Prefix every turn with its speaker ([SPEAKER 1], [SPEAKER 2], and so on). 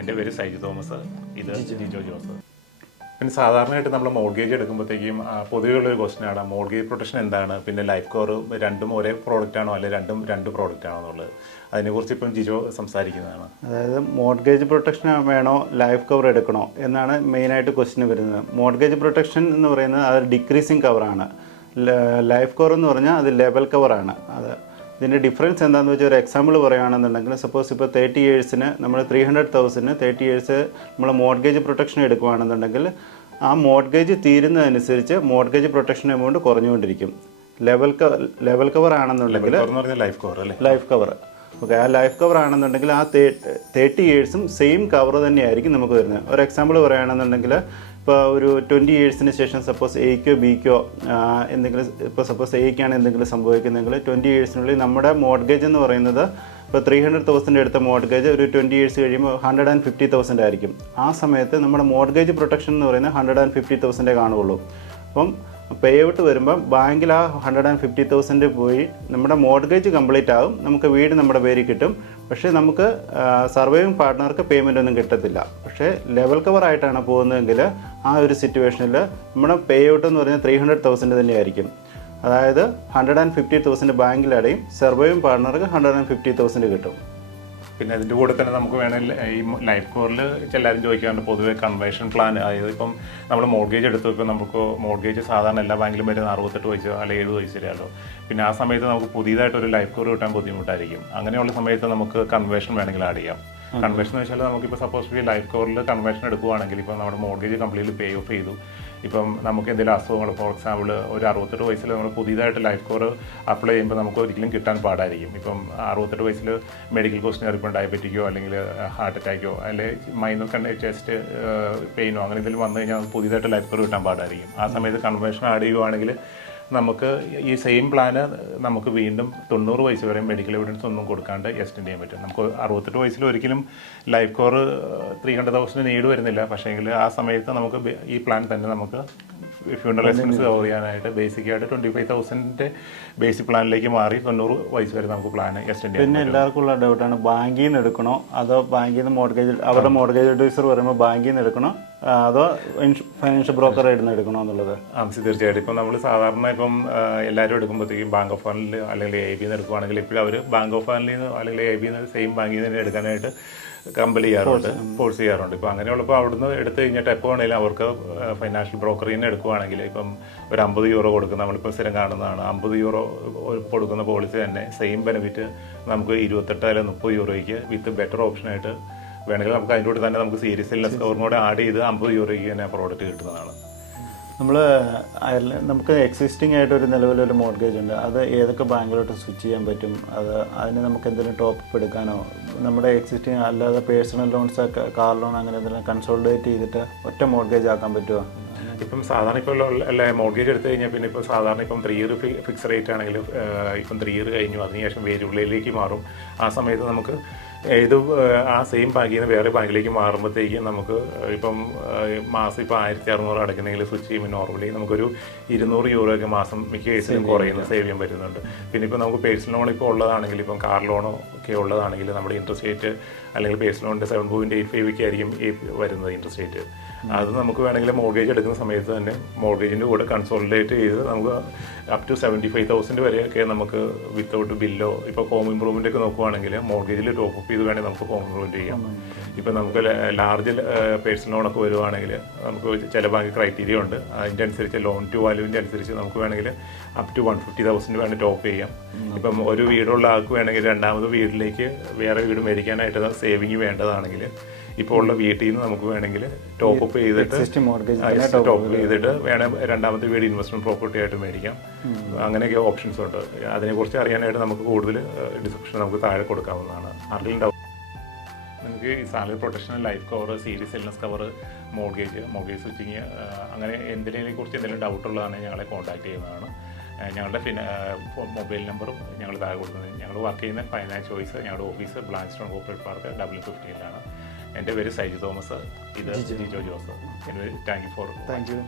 [SPEAKER 1] എന്റെ പേര് സൈജു തോമസ്. ഇത് ജിജോ. ജോസ് പിന്നെ സാധാരണയായിട്ട് നമ്മൾ മോർഗേജ് എടുക്കുമ്പോഴത്തേക്കും പൊതുവെയുള്ള ഒരു ക്വസ്റ്റൻ ആണ്. മോർഗേജ് പ്രൊട്ടക്ഷൻ എന്താണ്? പിന്നെ ലൈഫ് കവർ രണ്ടും ഒരേ പ്രോഡക്റ്റ് ആണോ? അല്ലെങ്കിൽ രണ്ടും രണ്ട് പ്രോഡക്റ്റ് ആണോ എന്നുള്ളത്. അതിനെക്കുറിച്ച് ഇപ്പം ജിജോ സംസാരിക്കുന്നതാണ്.
[SPEAKER 2] അതായത് മോർഗേജ് പ്രൊട്ടക്ഷൻ വേണോ ലൈഫ് കവർ എടുക്കണോ എന്നാണ് മെയിനായിട്ട് ക്വസ്റ്റിന് വരുന്നത്. മോർഗേജ് പ്രൊട്ടക്ഷൻ എന്ന് പറയുന്നത് അത് ഡിക്രീസിങ് കവറാണ് ലൈഫ് കവർ എന്ന് പറഞ്ഞാൽ അത് ലെവൽ കവറാണ് അത് ഇതിന്റെ ഡിഫറൻസ് എന്താണെന്ന് വെച്ചാൽ ഒരു എക്സാമ്പിൾ പറയുകയാണെന്നുണ്ടെങ്കിൽ സപ്പോസ് ഇപ്പോൾ തേർട്ടി ഇയേഴ്സിന് നമ്മൾ ത്രീ ഹൺഡ്രഡ് തൗസൻഡിന് തേർട്ടി ഇയേഴ്സ് നമ്മൾ മോർഗേജ് പ്രൊട്ടക്ഷൻ എടുക്കുകയാണെന്നുണ്ടെങ്കിൽ ആ മോർഗേജ് തീരുന്നതനുസരിച്ച് മോർഗേജ് പ്രൊട്ടക്ഷൻ എമൗണ്ട് കുറഞ്ഞുകൊണ്ടിരിക്കും. ലെവൽ ലെവൽ കവർ ആണെന്നുണ്ടെങ്കിൽ
[SPEAKER 1] ലൈഫ് കവർ അല്ലേ?
[SPEAKER 2] ലൈഫ് കവർ ഓക്കെ ആ ലൈഫ് കവർ ആണെന്നുണ്ടെങ്കിൽ ആ തേർട്ടി ഇയേഴ്സും സെയിം കവർ തന്നെയായിരിക്കും നമുക്ക് വരുന്നത്. ഒരു എക്സാമ്പിൾ പറയുകയാണെന്നുണ്ടെങ്കിൽ ഇപ്പോൾ ഒരു ട്വന്റി ഇയേഴ്സിന് ശേഷം സപ്പോസ് എയ്ക്കോ ബിക്കോ എന്തെങ്കിലും ഇപ്പോൾ സപ്പോസ് എയ്ക്കാണ് എന്തെങ്കിലും സംഭവിക്കുന്നതെങ്കിൽ ട്വന്റി ഇയേഴ്സിനുള്ളിൽ നമ്മുടെ മോർഗേജ് എന്ന് പറയുന്നത് ഇപ്പോൾ ത്രീ ഹൺഡ്രഡ് തൗസൻഡ് എടുത്ത മോർഗേജ് ഒരു ട്വന്റി ഇയേഴ്സ് കഴിയുമ്പോൾ ഹൺഡ്രഡ് ആൻഡ് ഫിഫ്റ്റി തൗസൻഡ് ആയിരിക്കും. ആ സമയത്ത് നമ്മുടെ മോർഗേജ് പ്രൊട്ടക്ഷൻ എന്ന് പറയുന്നത് ഹൺഡ്രഡ് ആൻഡ് ഫിഫ്റ്റി തൗസൻഡേ കാണുകയുള്ളൂ. അപ്പം പേ ഔട്ട് വരുമ്പോൾ ബാങ്കിൽ ആ ഹൺഡ്രഡ് ആൻഡ് ഫിഫ്റ്റി തൗസൻഡ് പോയി നമ്മുടെ മോർഗേജ് കംപ്ലീറ്റ് ആകും നമുക്ക് വീട് നമ്മുടെ പേരിൽ കിട്ടും. പക്ഷേ നമുക്ക് സർവൈവിങ് പാർട്ട്ണർക്ക് പേയ്മെന്റ് ഒന്നും കിട്ടത്തില്ല. പക്ഷേ ലെവൽ കവർ ആയിട്ടാണ് പോകുന്നതെങ്കിൽ ആ ഒരു സിറ്റുവേഷനിൽ നമ്മുടെ പേ ഔട്ട് എന്ന് പറഞ്ഞാൽ ത്രീ ഹൺഡ്രഡ് തൗസൻഡ് തന്നെയായിരിക്കും. അതായത് ഹൺഡ്രഡ് ആൻഡ് ഫിഫ്റ്റി തൗസൻഡ് ബാങ്കിലടയും സർവൈവിങ് പാർട്ണർക്ക് ഹൺഡ്രഡ് ആൻഡ് ഫിഫ്റ്റി തൗസൻഡ് കിട്ടും.
[SPEAKER 1] പിന്നെ അതിന്റെ കൂടെ തന്നെ നമുക്ക് വേണമെങ്കിൽ ഈ ലൈഫ് കോറിൽ എല്ലാവരും ചോദിക്കാറുണ്ട് പൊതുവേ കൺവേഷൻ പ്ലാൻ അതായത് ഇപ്പം നമ്മൾ മോർഗേജ് എടുത്ത് വെക്കുമ്പോൾ നമുക്ക് മോർഗേജ് സാധാരണ എല്ലാ ബാങ്കിലും വരുന്ന അറുപത്തെട്ട് വയസ്സോ അല്ലെങ്കിൽ എഴുപത് വയസ്സ് വരെയല്ലോ പിന്നെ ആ സമയത്ത് നമുക്ക് പുതിയതായിട്ട് ഒരു ലൈഫ് കോർ കിട്ടാൻ ബുദ്ധിമുട്ടായിരിക്കും. അങ്ങനെയുള്ള സമയത്ത് നമുക്ക് കൺവേഷൻ വേണമെങ്കിൽ ആഡ് ചെയ്യാം. കൺവേർഷൻ എന്ന് വെച്ചാൽ നമുക്കിപ്പോൾ സപ്പോസ് ലൈഫ് കവറിൽ കൺവെൻഷൻ എടുക്കുവാണെങ്കിൽ ഇപ്പോൾ നമ്മുടെ മോർഗേജ് കംപ്ലീറ്റ്ലി പേ ഓഫ് ചെയ്തു. ഇപ്പം നമുക്ക് എന്തെങ്കിലും അസുഖങ്ങൾ ഫോർ എക്സാമ്പിൾ ഒരു അറുപത്തെട്ട് വയസ്സിൽ നമ്മൾ പുതിയതായിട്ട് ലൈഫ് കവർ അപ്ലൈ ചെയ്യുമ്പോൾ നമുക്ക് ഒരിക്കലും കിട്ടാൻ പാടായിരിക്കും. ഇപ്പം അറുപത്തെട്ട് വയസ്സിൽ മെഡിക്കൽ ക്വസ്റ്റിനർ ഇപ്പം ഡയബറ്റിക്കോ അല്ലെങ്കിൽ ഹാർട്ട് അറ്റാക്കോ അല്ലെങ്കിൽ മൈനർ കണ്ട ചെസ്റ്റ് പെയിനോ അങ്ങനെ എന്തെങ്കിലും വന്നു കഴിഞ്ഞാൽ പുതിയതായിട്ട് ലൈഫ് കവർ കിട്ടാൻ പാടായിരിക്കും. ആ സമയത്ത് കൺവെൻഷൻ ആഡ് ചെയ്യുവാണെങ്കിൽ നമുക്ക് ഈ സെയിം പ്ലാന് നമുക്ക് വീണ്ടും തൊണ്ണൂറ് വയസ്സ് വരെ മെഡിക്കൽ എവിഡൻസ് ഒന്നും കൊടുക്കാണ്ട് എക്സ്റ്റെൻഡ് ചെയ്യാൻ പറ്റും. നമുക്ക് അറുപത്തെട്ട് വയസ്സിൽ ഒരിക്കലും life cover three hundred thousand need വരുന്നില്ല. പക്ഷേങ്കിൽ ആ സമയത്ത് നമുക്ക് ഈ പ്ലാൻ തന്നെ നമുക്ക് ഫ്യൂണറൽ എക്സ്പെൻസ് കവർ ചെയ്യാനായിട്ട് ബേസിക് ആയിട്ട് ട്വന്റി ഫൈവ് തൗസൻഡിന്റെ ബേസിക് പ്ലാനിലേക്ക് മാറി തൊണ്ണൂറ് വയസ്സ് വരെ നമുക്ക് പ്ലാൻ എക്സ്റ്റെൻഡ് ചെയ്യാം
[SPEAKER 2] പിന്നെ എല്ലാവർക്കും ഉള്ള ഡൗട്ടാണ് ബാങ്കിൽ നിന്ന് എടുക്കണോ? അതോ ബാങ്കിൽ നിന്ന് മോർഗേജ് അവരുടെ മോർഗേജ് അഡ്വൈസർ പറയുമ്പോൾ ബാങ്കിൽ നിന്ന് എടുക്കണോ? അതോ ഫൈനാൻഷ്യൽ ബ്രോക്കർ നിന്ന് എടുക്കണോ എന്നുള്ളത്?
[SPEAKER 1] ആംസി തീർച്ചയായിട്ടും. ഇപ്പം നമ്മൾ സാധാരണ ഇപ്പം എല്ലാവരും എടുക്കുമ്പോഴത്തേക്കും ബാങ്ക് ഓഫ് ഫണ്ടിൽ അല്ലെങ്കിൽ എ ബിന്ന് എടുക്കുവാണെങ്കിൽ ഇപ്പോഴും അവർ ബാങ്ക് ഓഫ് ഫണ്ടിൽ നിന്ന് അല്ലെങ്കിൽ എ ബിന്ന് സെയിം ബാങ്കിൽ നിന്ന് തന്നെ എടുക്കാനായിട്ട് കമ്പൽ ചെയ്യാറുണ്ട് ഫോഴ്സ് ചെയ്യാറുണ്ട്. ഇപ്പം അങ്ങനെയുള്ളപ്പോൾ അവിടുന്ന് എടുത്തു കഴിഞ്ഞിട്ട് എപ്പോൾ വേണമെങ്കിലും അവർക്ക് ഫൈനാൻഷ്യൽ ബ്രോക്കറിൽ നിന്ന് എടുക്കുവാണെങ്കിൽ ഇപ്പം ഒരു അമ്പത് യൂറോ കൊടുക്കുന്ന നമ്മളിപ്പോൾ സ്ഥിരം കാണുന്നതാണ്. അമ്പത് യൂറോ കൊടുക്കുന്ന പോളിസി തന്നെ സെയിം ബെനിഫിറ്റ് നമുക്ക് ഇരുപത്തെട്ട് അല്ലെങ്കിൽ മുപ്പത് യൂറോയ്ക്ക് വിത്ത് ബെറ്റർ ഓപ്ഷനായിട്ട് വേണമെങ്കിൽ നമുക്ക് അതിന്റെ കൂടെ തന്നെ നമുക്ക് സീരീസ് എൽ എസ് കൂടെ ആഡ് ചെയ്ത് അമ്പത് യൂറോയ്ക്ക് തന്നെ പ്രോഡക്റ്റ് കിട്ടുന്നതാണ്.
[SPEAKER 2] നമ്മൾ നമുക്ക് എക്സിസ്റ്റിംഗ് ആയിട്ട് ഒരു നിലവിലൊരു മോർഗേജ് ഉണ്ട്. അത് ഏതൊക്കെ ബാങ്കിലോട്ട് സ്വിച്ച് ചെയ്യാൻ പറ്റും? അത് അതിന് നമുക്ക് എന്തെങ്കിലും ടോപ്പ് എടുക്കാനോ? നമ്മുടെ എക്സിസ്റ്റിംഗ് അല്ലാതെ പേഴ്സണൽ ലോൺസ് കാർ ലോൺ അങ്ങനെ എന്തെങ്കിലും കൺസോൾഡേറ്റ് ചെയ്തിട്ട് ഒറ്റ മോർഗേജ് ആക്കാൻ പറ്റുമോ
[SPEAKER 1] ഇപ്പം സാധാരണ ഇപ്പോൾ അല്ല മോർഗേജ് എടുത്തു കഴിഞ്ഞാൽ പിന്നെ ഇപ്പോൾ സാധാരണ ഇപ്പം ത്രീ ഇയർ ഫിക്സ് റേറ്റ് ആണെങ്കിൽ ഇപ്പം ത്രീ ഇയർ കഴിഞ്ഞു അതിനുശേഷം വേരിയബിളിലേക്ക് മാറും. ആ സമയത്ത് നമുക്ക് ഏത് ആ സെയിം ബാങ്കിൽ നിന്ന് വേറെ ബാങ്കിലേക്ക് മാറുമ്പോഴത്തേക്കും നമുക്ക് ഇപ്പം മാസം ഇപ്പോൾ ആയിരത്തി അറുന്നൂറ് അടയ്ക്കുന്നെങ്കിൽ സ്വിച്ച് ചെയ്യുമ്പോൾ നോർമലി നമുക്കൊരു ഇരുന്നൂറ് യൂറോയൊക്കെ ഒക്കെ മാസം മിക്ക കേസിലും കുറയുന്ന സേവ് ചെയ്യാൻ പറ്റുന്നുണ്ട് പിന്നെ ഇപ്പോൾ നമുക്ക് പേഴ്സണൽ ലോൺ ഇപ്പോൾ ഉള്ളതാണെങ്കിൽ ഇപ്പം കാർ ലോണോ ഒക്കെ ഉള്ളതാണെങ്കിൽ നമ്മുടെ ഇൻട്രസ്റ്റ് റേറ്റ് അല്ലെങ്കിൽ പേഴ്സണൽ ലോണിന്റെ സെവൻ പോയിന്റ് എയ്റ്റ് ഫൈവ് ഒക്കെ ആയിരിക്കും വരുന്നത് ഇൻട്രസ്റ്റ് റേറ്റ് അത് നമുക്ക് വേണമെങ്കിൽ മോർഗേജ് എടുക്കുന്ന സമയത്ത് തന്നെ മോർഗേജിന്റെ കൂടെ കൺസോളിഡേറ്റ് ചെയ്ത് നമുക്ക് up to seventy five thousand വരെയൊക്കെ നമുക്ക് വിത്തൗട്ട് ബില്ലോ ഇപ്പോൾ ഹോം ഇമ്പ്രൂവ്മെന്റ് ഒക്കെ നോക്കുവാണെങ്കിൽ മോർഗേജിൽ ടോപ്പ് അപ്പ് ചെയ്ത് വേണമെങ്കിൽ നമുക്ക് ഹോം ഇമ്പ്രൂവ്മെന്റ് ചെയ്യാം. ഇപ്പോൾ നമുക്ക് ലാർജ് പേഴ്സണൽ ലോണൊക്കെ വരുവാണെങ്കിൽ നമുക്ക് ചില ബാങ്ക് ക്രൈറ്റീരിയ ഉണ്ട്. അതിന്റെ അനുസരിച്ച് ലോൺ ടു വാല്യൂവിന്റെ അനുസരിച്ച് നമുക്ക് വേണമെങ്കിൽ up to one fifty thousand വേണം ടോപ്പ് ചെയ്യാം. ഇപ്പം ഒരു വീടുള്ള ആൾക്ക് വേണമെങ്കിൽ രണ്ടാമത് വീട്ടിലേക്ക് വേറെ വീട് മേടിക്കാനായിട്ട് സേവിങ് വേണ്ടതാണെങ്കിൽ ഇപ്പോൾ ഉള്ള വീട്ടിൽ നിന്ന് നമുക്ക് വേണമെങ്കിൽ ടോപ്പ് അപ്പ് ചെയ്തിട്ട് ടോപ്പ് ചെയ്തിട്ട് വേണം രണ്ടാമത്തെ വീട് ഇൻവെസ്റ്റ്മെന്റ് പ്രോപ്പർട്ടി ആയിട്ട് മേടിക്കാം. അങ്ങനെയൊക്കെ ഓപ്ഷൻസ് ഉണ്ട്. അതിനെക്കുറിച്ച് അറിയാനായിട്ട് നമുക്ക് കൂടുതൽ ഡിസ്ക്രിപ്ഷൻ നമുക്ക് താഴെ കൊടുക്കാവുന്നതാണ്. ആർക്കെങ്കിലും ഡൗട്ട് നിങ്ങൾക്ക് ഈ salary protection life cover serious illness cover mortgage mortgage switching അങ്ങനെ എന്തിനെ കുറിച്ച് എന്തെങ്കിലും ഡൗട്ട് ഉള്ളതാണെങ്കിൽ ഞങ്ങളെ കോൺടാക്ട് ചെയ്യുന്നതാണ്. ഞങ്ങളുടെ ഫിന മൊബൈൽ നമ്പറും ഞങ്ങൾ താഴെ കൊടുക്കുന്നത്. ഞങ്ങൾ വർക്ക് ചെയ്യുന്ന ഫൈനാൻസ് ചോയ്സ് ഞങ്ങളുടെ office Blanchardstown corporate park W ഫിഫ്റ്റീനിലാണ് എന്റെ പേര് സൈജു തോമസ് ഇത് Jijo. Jose thank you for
[SPEAKER 2] thank you